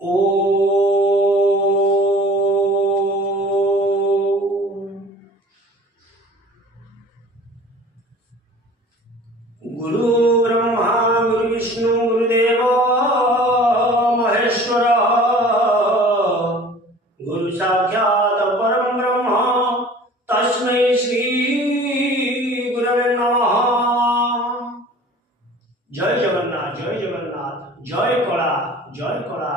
गुरु ब्रह्मा गुरु विष्णु गुरुदेव महेश्वर गुरु साक्षात् परम ब्रह्म तस्मै श्री गुरवे नमः। जय जगन्नाथ जय जगन्नाथ जय कला जय कला।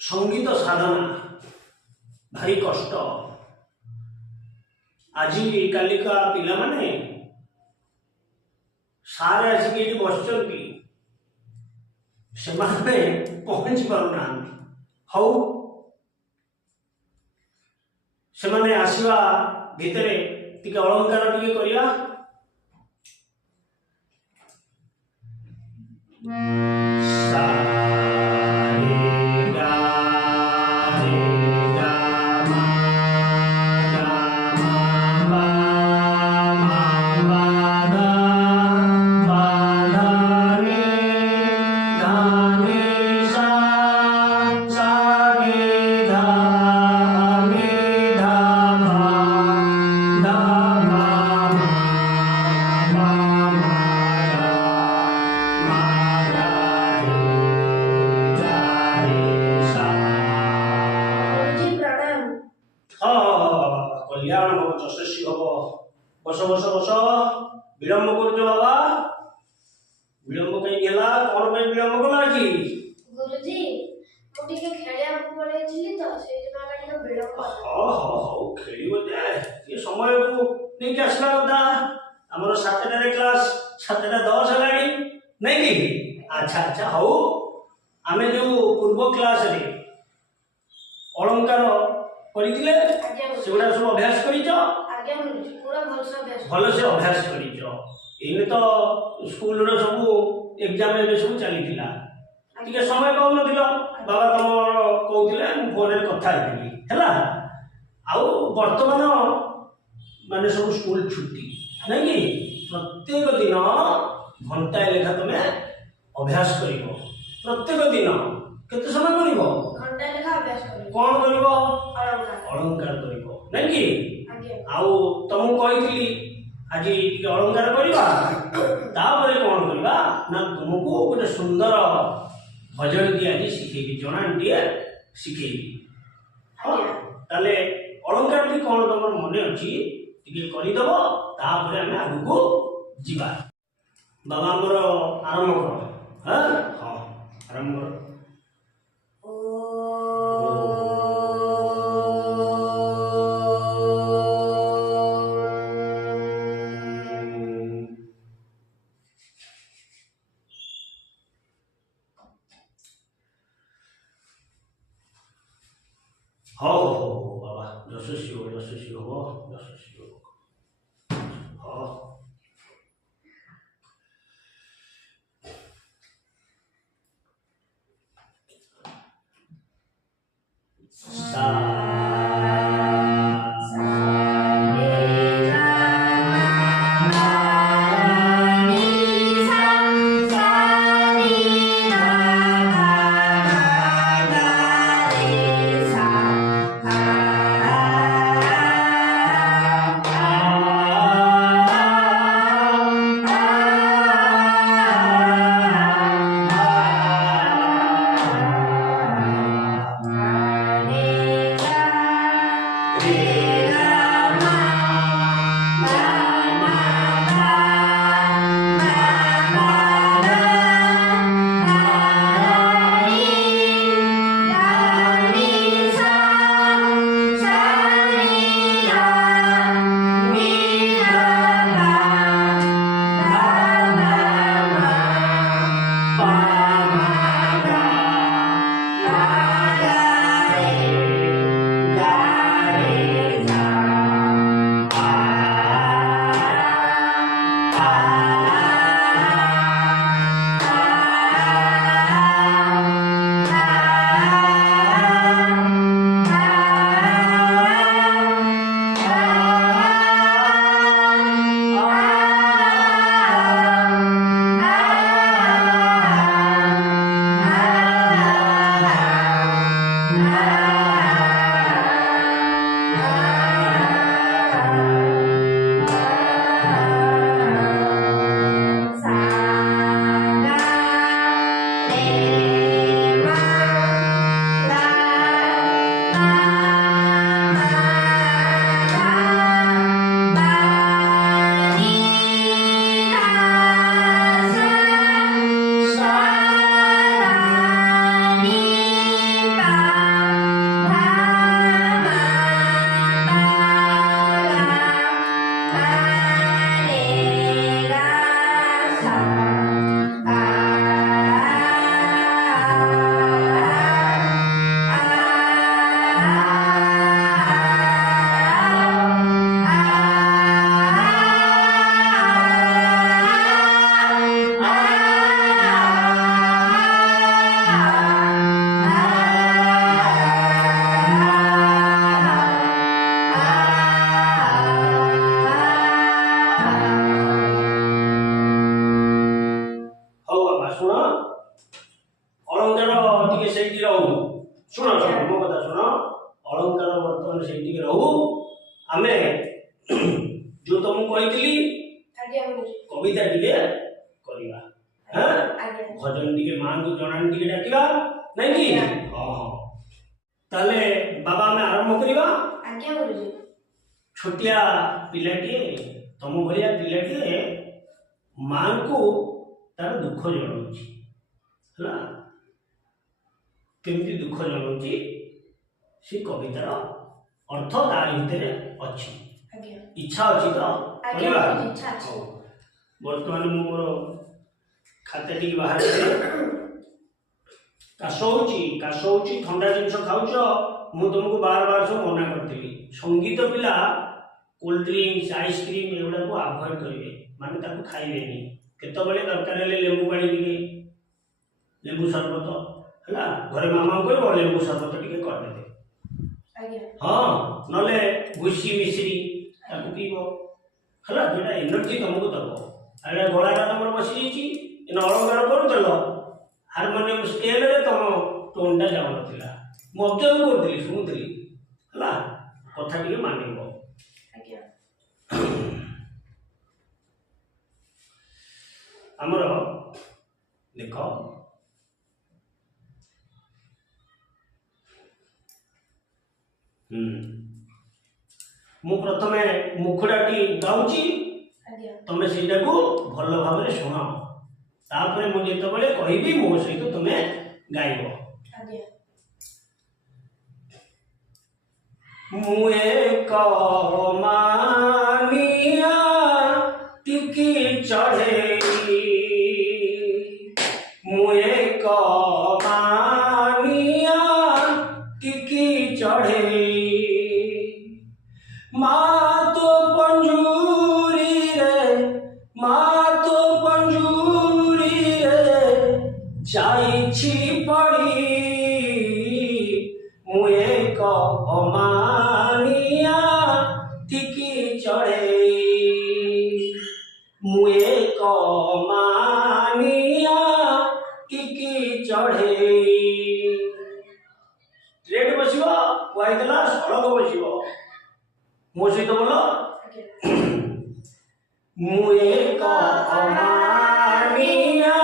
संगीत साधना भारी कष्ट। आज कालिका पिला माने सारे आसिक बस पहुंची पारना हौ से आसवा भितर टिके अलंकार टिके करिया। कल्याण हम यशस्वी हम बस बस बस विलंब कर बाबा विलंब कहीं कौन पे विलंब कला जी गुरुजी मुझे खेलिया पड़े छिली तो से दिन का टिके विलंब हां खेलिबो जे ये समय को नहीं के असला होता हमर 7 टा रे क्लास 7 टा 10 हलाडी नहीं की। अच्छा अच्छा हो आमे जो पूर्व क्लास रे अलंकार करितिले सेगुडा सब अभ्यास करिचो। आज्ञा गुरुजी पूरा भल से अभ्यास करिचो। एने तो स्कूल रो सब एग्जाम में सब चलीतिला टिके समय पाउ नथिलो बाबा तमर कहउतिले फोन रे कथा हेली हैला आउ वर्तमान माने सब स्कूल छुट्टी नहीं कि प्रत्येक दिन घंटा लेखा तमे अभ्यास करिवो। प्रत्येक दिन केते समय करिवो घंटा लेखा अभ्यास करिवो। कोन करिवो अलंकार अलंकार करिवो नहीं कि। आज्ञा आउ तुमको कहितली आज टिके अलंकार करिबा तापरे कोन करिबा ना तुमको गोटे सुंदर भजन दी आज सिखेबी जणान दिए सिखेबी। हां ताले अलंकार टी कोन तमर मने अछि टिके करि दबो तापरे हमें आगु को जीवा। बाबा हमर आरंभ करो। हां हां आरंभ करो। हो बाबा यशस्वी हो यशस्वी हो यशस्वी हो। हो सा ଶୁଣ ଅଳଙ୍କାର ଟିକେ ସେଇଠି ରହୁ ଶୁଣ ଶୁଣ ମୋ କଥା ଶୁଣ ଅଳଙ୍କାର ବର୍ତ୍ତମାନ ସେଇଠି ରହୁ ଆମେ ଯୋଉ ତମକୁ କହିଥିଲି ଆଜ୍ଞା ଗୁରୁଜୀ କବିତା ଟିକେ କରିବା ହଁ ଆଜ୍ଞା ଭଜନ ଟିକେ ମାଙ୍କୁ ଜଣାଣି ଟିକେ ଡାକିବା ନାଇଁ କି ହଁ ହଁ ତାହେଲେ ବାବା ଆମେ ଆରମ୍ଭ କରିବା ଆଜ୍ଞା ଗୁରୁଜୀ ଛୋଟିଆ ପିଲାଟିଏ ତମ ଭଳିଆ ପିଲାଟିଏ ମାଙ୍କୁ ତାର ଦୁଃଖ ଜଣାଉଛି ହେଲା କେମିତି ଦୁଃଖ ଜଣାଉଛି ସେ କବିତାର ଅର୍ଥ ତାରି ଭିତରେ ଅଛି ଆଜ୍ଞା ଇଚ୍ଛା ଅଛି ତ ଆଜ୍ଞା କରିବା ଗୁରୁଜୀ ଇଚ୍ଛା ଅଛି ହଉ। ବର୍ତ୍ତମାନ ମୁଁ ମୋର ଖାତା ଟିକେ ବାହାର କରେ କାଶ ହଉଛି ଥଣ୍ଡା ଜିନିଷ ଖାଉଛ ମୁଁ ତମକୁ ବାର ସବୁ ମନା କରିଥିଲି ସଙ୍ଗୀତ ପିଲା କୋଲ୍ଡ ଡ୍ରିଙ୍କସ୍ ଆଇସ୍କ୍ରିମ୍ ଏଗୁଡ଼ାକୁ ଆଭଏଡ୍ କରିବେ ମାନେ ତାକୁ ଖାଇବେନି କେତେବେଳେ ଦରକାର ହେଲେ ଲେମ୍ବୁ ପାଣି ଟିକେ ଲେମ୍ବୁ ସରବତ ହେଲା ଘରେ ମାମାଙ୍କୁ କହିବ ଲେମ୍ବୁ ସରବତ ଟିକେ କରିଦେବେ ଆଜ୍ଞା ହଁ ନହେଲେ ଭୁସି ମିଶ୍ରି ତାକୁ ପିଇବ ହେଲା ଯୋଉଟା ଏନର୍ଜି ତମକୁ ଦବ ଆରେ ଗଳାଟା ତମର ବସିଯାଇଛି ଏନେ ଅଳଙ୍କାର କରୁଥିଲ ହାରମୋନିୟମ ସ୍କେଲରେ ତମ ଟୋନଟା ଯାଉନଥିଲା ମୁଁ ଅବଜର୍ଭ କରୁଥିଲି ଶୁଣୁଥିଲି ହେଲା କଥା ଟିକେ ମାନିବ ଆଜ୍ଞା ଆମର ଦେଖ ମୁଁ ପ୍ରଥମେ ମୁଖଡ଼ାଟି ଗାଉଛି ଆଜ୍ଞା ତମେ ସେଇଟାକୁ ଭଲ ଭାବରେ ଶୁଣ ତାପରେ ମୁଁ ଯେତେବେଳେ କହିବି ମୋ ସହିତ ତମେ ଗାଇବ ଆଜ୍ଞା ମୁଁ ଏକ ମାନିଆ ଟିକି ଚଢ଼େଇ ମୁଁ ଏକ ମାନିଆ ଟିକି ଚଢ଼େଇ ମା ତୋ ପଞ୍ଜୁରୀରେ ଯାଇଛି ପଡ଼ି ମୁଁ ଏକ ଅମାନିଆ ଟିକି ଚଢ଼େଇ ମୁଁ ଏକ ଅମାନିଆ ଟିକି ଚଢ଼େଇ ଷ୍ଟ୍ରେଟ୍ ବସିବ କୁହାହେଇଥିଲା ସଳଖ ବସିବ ମୋ ସହିତ ବୋଲ ଆଜ୍ଞା ମୁଁ ଏକ ଅମାନିଆ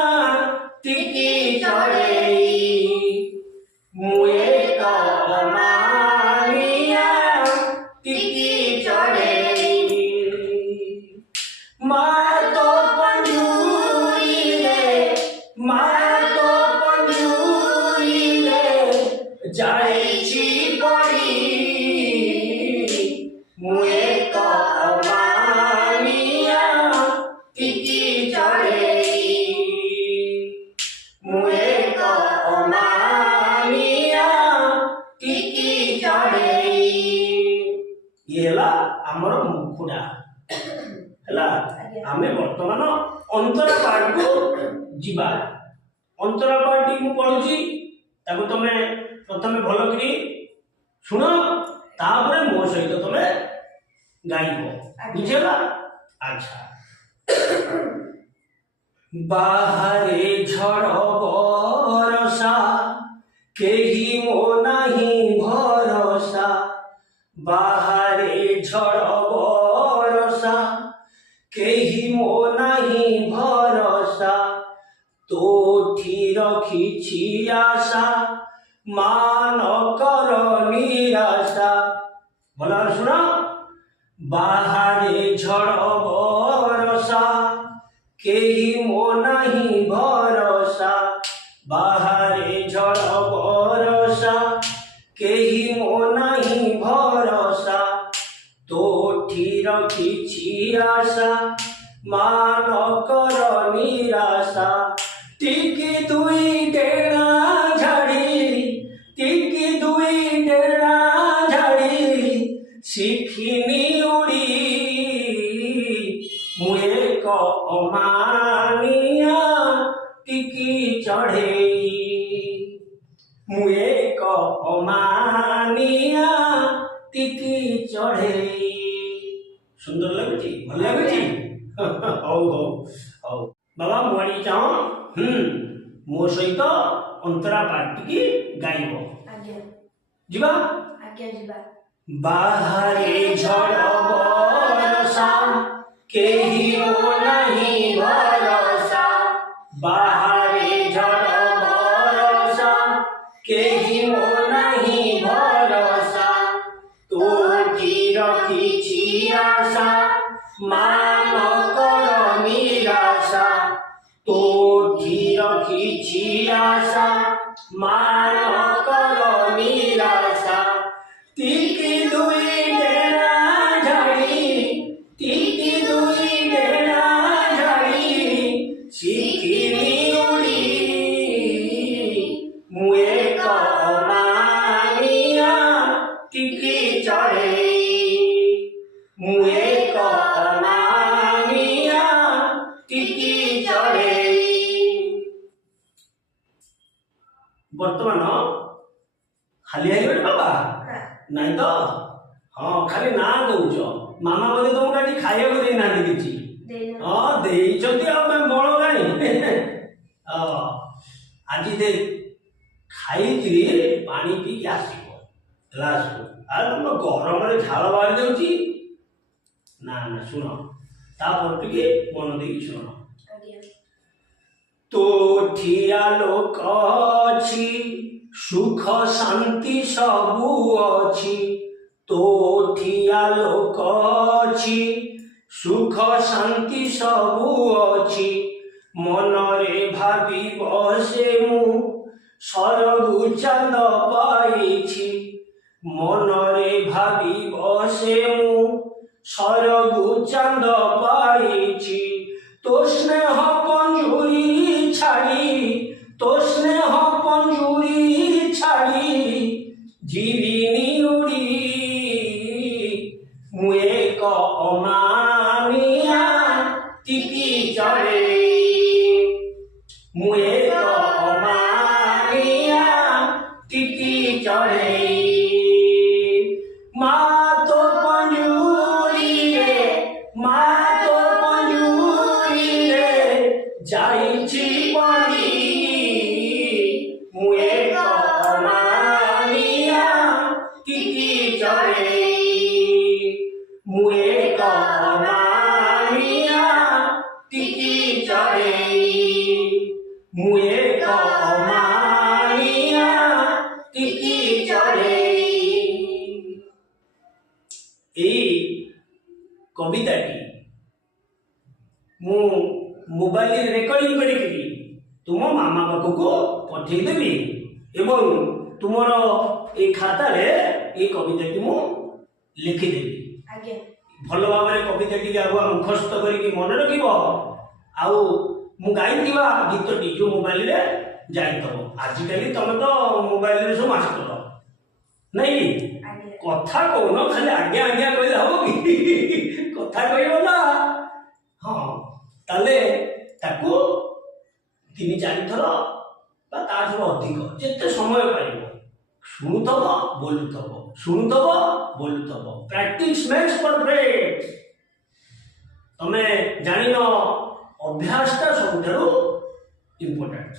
ଟିକି ଚଢ଼େଇ ମୁଁ ଏକ ଅମାନିଆ ଟିକି ଚଢ଼େଇ ମା ତୋ ପଞ୍ଜୁରୀରେ ଯାଇଛି ପଡ଼ି ମୁଁ ଏକ ଅମାନିଆ ଟିକି ଚଢ଼େଇ ମୁଁ ଏକ ଅମାନିଆ ଟିକି ଚଢ଼େଇ ଇଏ ହେଲା ଆମର ମୁଖୁଡ଼ା ହେଲା ଆମେ ବର୍ତ୍ତମାନ ଅନ୍ତରା ପାର୍ଟକୁ ଯିବା ଅନ୍ତରା ପାର୍ଟଟି ମୁଁ ପଢୁଛି ତାକୁ ତମେ ପ୍ରଥମେ ଭଲ କରି ଶୁଣ ତାପରେ ମୋ ସହିତ ତମେ ଗାଇବ ବୁଝିଲା ଆଚ୍ଛା ବାହାରେ ଝଡ଼ ବରଷା କେହି ମୋ ନାହିଁ ଭରସା ବାହାରେ ଝଡ଼ ବରଷା କେହି ମୋ ନାହିଁ ଭରସା ତୋଠି ରଖିଛି ଆଶା ମାନ କର ନିରାଶା ଭଲ ଭାବରେ ଶୁଣ ବାହାରେ ଝଡ଼ ବରଷା କେହି ମୋ ନାହିଁ ଭରସା ବାହାରେ ଝଡ଼ ବରଷା କେହି ମୋ ନାହିଁ ଭରସା ତୋଠି ରଖିଛି ଆଶା ମାନ କର ନିରାଶା ଟିକି ଦୁଇ ଡେଣା ଝାଡ଼ି ଶିଖିନି ଉଡ଼ି ମୁଁ ଏକ ଅମାନିଆ ଟିକି ଚଢ଼େଇ ମୁଁ ଏକ ଅମାନିଆ ଟିକି ଚଢ଼େଇ ସୁନ୍ଦର ଲାଗୁଛି ଭଲ ଲାଗୁଛି ହଉ ହଉ ହଉ ବାବା ମୁଁ ଆଣିକି ଚାହ ମୋ ସହିତ ଅନ୍ତରା ପାଟିକି ଗାଇବ। ଆଜ୍ଞା ଯିବା। ଆଜ୍ଞା ଯିବା। ବାହାରେ ଝଡ଼ ବରଷା କେହି ମୋ ନାହିଁ ଭରସା। ବାହାରେ ଝଡ଼ ବରଷା କେହି ମୋ ନାହିଁ ଭରସା। ତୋଠି ରଖିଛି ଆଶା ମାନ କର ନିରାଶା। ତୋଠି ରଖିଛି ଆଶା ମାନ କର ନିରାଶା। ଟିକି ଦୁଇ ଡେଣା ଝାଡ଼ି ଟିକି ଦୁଇ ଡେଣା ଝାଡ଼ି ଶିଖିଲି ଉଡ଼ି। ମୁଁ ଏକ ଅମାନିଆ ଟିକି ଚଢ଼େଇ। ମୁଁ ଏକ ଅମାନିଆ ଟିକି ଚଢ଼େଇ। ବର୍ତ୍ତମାନ ଖାଲି ହେଇଗଲେ ବାବା ନାଇଁ ତ? ହଁ ଖାଲି ନା କହୁଛ। ମାମା ବୋଧେ ତମକୁ ଆଜି ଖାଇବାକୁ ଦେଇନାହାନ୍ତି କିଛି? ହଁ ଦେଇଛନ୍ତି ଆଉ ବଳ କାହିଁ। ଆଜି ଦେ ଖାଇକିରି ପାଣି ପିଇକି ଆସିବ କ୍ଲାସକୁ। ଆଉ ତମ ଗରମରେ ଝାଳ ବାହାରି ଯାଉଛି। ନା ନା ଶୁଣ ତାପରେ ଟିକେ ମନ ଦେଇକି ଶୁଣ। ତୋଠି ଆଲୋକ ଅଛି ସୁଖ ଶାନ୍ତି ସବୁ ଅଛି। ତୋଠି ଆଲୋକ ଅଛି ସୁଖ ଶାନ୍ତି ସବୁ ଅଛି। ମନରେ ଭାବିବ ସେ ମୁଁ ସରଗୁ ଚାନ୍ଦ ପାଇଛି। ମନରେ ଭାବିବ ସେ ମୁଁ ସରଗୁ ଚାନ୍ଦ ପାଇଛି। ତୋ ସ୍ନେହ ପଞ୍ଜୁରୀ ଛାଡ଼ି ତୋ ସ୍ନେହ ପଞ୍ଜୁରୀ ଛାଡ଼ି ଯିବିନି ଉଡ଼ି। ମୁଁ ଏକ ଅମାନିଆ ଟିକି ଚଢ଼େଇ। ମୁଁ ଏକ ଅମାନିଆ ଟିକି ଚଢ଼େଇ। ମା ତୋ ପଞ୍ଜୁରୀରେ ମା ତୋ ପଞ୍ଜୁରୀରେ ଯାଇଛି ପଡ଼ି। ମୁଁ ଏକ ଅମାନିଆ ଟିକି ଚଢ଼େଇ। ମୁଁ ଏକ ଅମାନିଆ ଟିକି ଚଢ଼େଇ। ମୁଁ ଏକ ଅମାନିଆ ଟିକି ଚଢ଼େଇ। ଏଇ କବିତାଟି ମୁଁ ମୋବାଇଲ ରେକର୍ଡିଂ କରିକି ତୁମ ମାମା ପାଖକୁ ପଠେଇଦେବି ଏବଂ ତୁମର ଏଇ ଖାତାରେ ଏଇ କବିତାଟି ମୁଁ ଲେଖିଦେବି। ଭଲ ଭାବରେ କବିତାଟିକୁ ଆଗୁଆ ମୁଖସ୍ଥ କରିକି ମନେ ରଖିବ। ଆଉ ମୁଁ ଗାଇଥିବା ଗୀତଟି ଯୋଉ ମୋବାଇଲରେ ଯାଇଥିବ। ଆଜିକାଲି ତମେ ତ ମୋବାଇଲରେ ସବୁ ମାଷ୍ଟର ନାଇଁ କି? କଥା କହୁନ ଖାଲି ଆଜ୍ଞା ଆଜ୍ଞା କହିଲେ ହବ କି? କଥା କହିବ ନା। ହଁ ତାହେଲେ ତାକୁ 3-4 ଥର ବା ତାଠାରୁ ଅଧିକ ଯେତେ ସମୟ ପାଇବ ଶୁଣୁଥବ ବୋଲୁଥବ ଶୁଣୁଥବ ବୋଲୁଥବ। Practice makes perfect. ତମେ ଜାଣିନ ଅଭ୍ୟାସଟା ସବୁଠାରୁ ଇମ୍ପୋର୍ଟାଣ୍ଟ।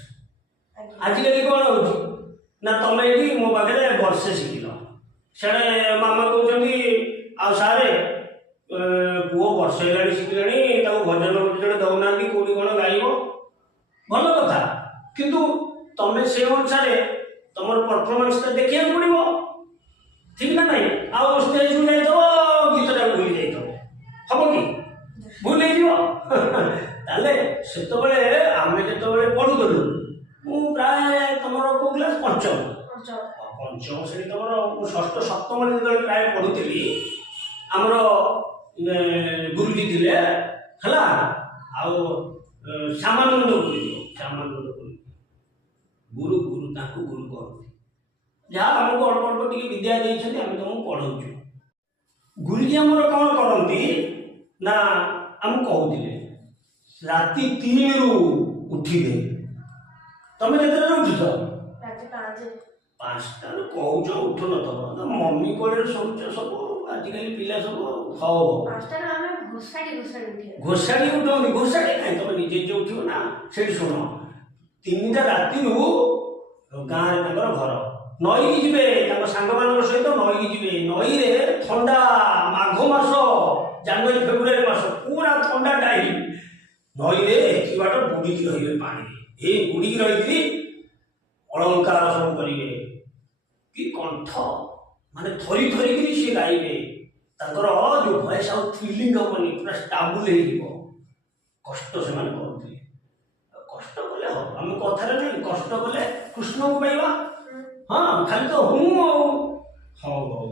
ଆଜିକାଲି କ'ଣ ହଉଛି ନା ତମେ ଏଠି ମୋ ପାଖରେ ବର୍ଷେ ଶିଖିଲ ସେଣେ ମାମା କହୁଛନ୍ତି ଆଉ ସାରେ ପୁଅ ବର୍ଷେ ହେଲାଣି ଶିଖିଲାଣି ତାକୁ ଭଜନ ଜଣେ ଦଉନାହାନ୍ତି କୋଉଠି କ'ଣ ଗାଇବ। ଭଲ କଥା କିନ୍ତୁ ତମେ ସେ ଅନୁସାରେ ତମର ପରଫର୍ମାନ୍ସଟା ଦେଖିବାକୁ ପଡ଼ିବ। ଠିକ ନା ନାଇଁ? ଆଉ ଷ୍ଟେଜକୁ ଯାଇଥିବ ଗୀତଟାକୁ ଭୁଲି ଯାଇଥିବ ହବ କି? ଭୁଲ ହେଇଯିବ। ତାହେଲେ ସେତେବେଳେ ଆମେ ଯେତେବେଳେ ପଢୁଥିଲୁ ମୁଁ ପ୍ରାୟ ତମର କୋଉ କ୍ଲାସ? ପଞ୍ଚମ ଶ୍ରେଣୀ ତମର। ମୁଁ ଷଷ୍ଠ ସପ୍ତମରେ ଯେତେବେଳେ ପ୍ରାୟ ପଢୁଥିଲି ଆମର ଗୁରୁଜୀ ଥିଲେ ହେଲା। ଆଉ ଶ୍ୟାମାନନ୍ଦ ଗୁରୁ ଗୁରୁ ତାଙ୍କୁ ଗୁରୁ କହନ୍ତି। ଯାହା ଆମକୁ ଅଳ୍ପ ଅଳ୍ପ ଟିକେ ବିଦ୍ୟା ଦେଇଛନ୍ତି ଆମେ ତମକୁ ପଢଉଛୁ। ଗୁରୁଜୀ ଆମର କ'ଣ କରନ୍ତି ନା ଆମକୁ କହୁଥିଲେ ରାତି 3ରୁ ଉଠିବେ। ତମେ କେତେଟାରେ ଉଠୁଛ? ରାତି 5ଟାରୁ କହୁଛ ଉଠୁନଥିବ। ମମି କୋଳରେ ଶୋଉଛ ସବୁ। ଆଜିକାଲି ପିଲା ସବୁ ହଉ 5ଟାରୁ ଆମେ ଘୋଷାଡ଼ି ଉଠନ୍ତି। ଘୋଷାଡ଼ି କାହିଁ? ତମେ ନିଜେ ନିଜେ ଉଠିବ ନା। ସେଠି ଶୁଣ 3ଟା ରାତିରୁ ଗାଁରେ ତାଙ୍କର ଘର। ନଈକି ଯିବେ ତାଙ୍କ ସାଙ୍ଗମାନଙ୍କ ସହିତ ନଈକି ଯିବେ। ନଈରେ ଥଣ୍ଡା ମାଘ ମାସ ଜାନୁଆରୀ ଫେବୃଆରୀ ମାସ ପୁରା ଥଣ୍ଡା ଟାଇମ୍। ନଈରେ ଏଠି ବାଟ ବୁଡ଼ିକି ରହିବେ ପାଣିରେ। ଏଇ ବୁଡ଼ିକି ରହିକିରି ଅଳଙ୍କାର ସବୁ କରିବେ। କି କଣ୍ଠ ମାନେ ଥରି ଥରିକିରି ସିଏ ଗାଇବେ। ତାଙ୍କର ଯୋଉ ଭଏସ୍ ଆଉ ଫିଲିଙ୍ଗ ହବନି, ପୁରା ଷ୍ଟାବୁଲ ହେଇଯିବ। କଷ୍ଟ ସେମାନେ କରୁଥିଲେ। କଷ୍ଟ କଲେ ହବ, ଆମେ କଥାରେ ନାହିଁ କଷ୍ଟ କଲେ କୃଷ୍ଣଙ୍କୁ ପାଇବା। ହଁ ଖାଲି ତ ହୁଁ ଆଉ। ହଉ ହଉ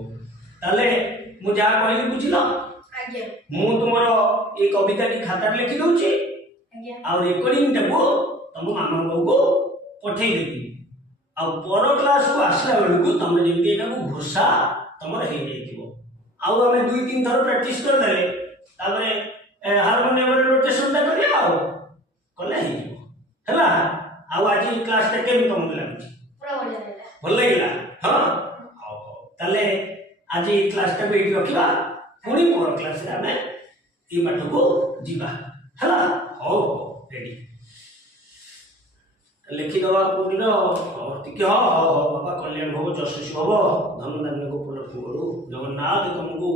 ତାହେଲେ ମୁଁ ଯାହା କହିଲି ବୁଝିଲ। ଆଜ୍ଞା ମୁଁ ତୁମର ଏଇ କବିତାଟି ଖାତାରେ ଲେଖି ଦଉଛି ଆଜ୍ଞା ଆଉ ରେକର୍ଡିଂଟାକୁ ତମ ମାମା ବାବୁକୁ ପଠେଇଦେବି। ଆଉ ପର କ୍ଲାସକୁ ଆସିଲା ବେଳକୁ ତମେ ଯେମିତି ଏଟାକୁ ଘୋଷା ତମର ହେଇଯାଇଥିବ। ଆଉ ଆମେ 2-3 ଥର ପ୍ରାକ୍ଟିସ କରିଦେଲେ ତାପରେ ହାରମୋନିୟମରେ ରୋଟେସନଟା କରିବା ଆଉ କଲେ ହେଇଯିବ ହେଲା। ଆଉ ଆଜି କ୍ଲାସଟା କେମିତି ତମକୁ ଲାଗୁଛି? ପୁରା ବଢିଆ ଲାଗିଲା। ଭଲ ଲାଗିଲା? ହଁ ହଉ ହଉ ତାହେଲେ ଆଜି କ୍ଲାସଟାକୁ ଏଇଠି ରଖିବା। ପୁଣି ପର କ୍ଲାସରେ ଆମେ ଏଇ ପାଠକୁ ଯିବା ହେଲା। ହଉ ହଉ ରେଡି ଲେଖିଦେବା ପୁରୀର ଟିକେ। ହଁ ହଉ ହଉ ବାବା କଲ୍ୟାଣ ଭବ ଯଶସ୍ୱୀ ଭବ ଧନ ଧାନ୍ୟ ଗୋପୁର କରୁ ଜଗନ୍ନାଥ ତମକୁ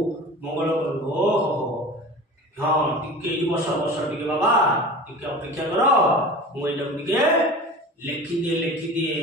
ମଙ୍ଗଳ କରୁ। ଓ ହୋ ହୋ ହଁ ଟିକେ ଏଇ ବସ ବସ ଟିକେ ବାବା ଟିକେ ଅପେକ୍ଷା କର। ମୁଁ ଏଇଟାକୁ ଟିକେ ଲେଖିଦିଏ।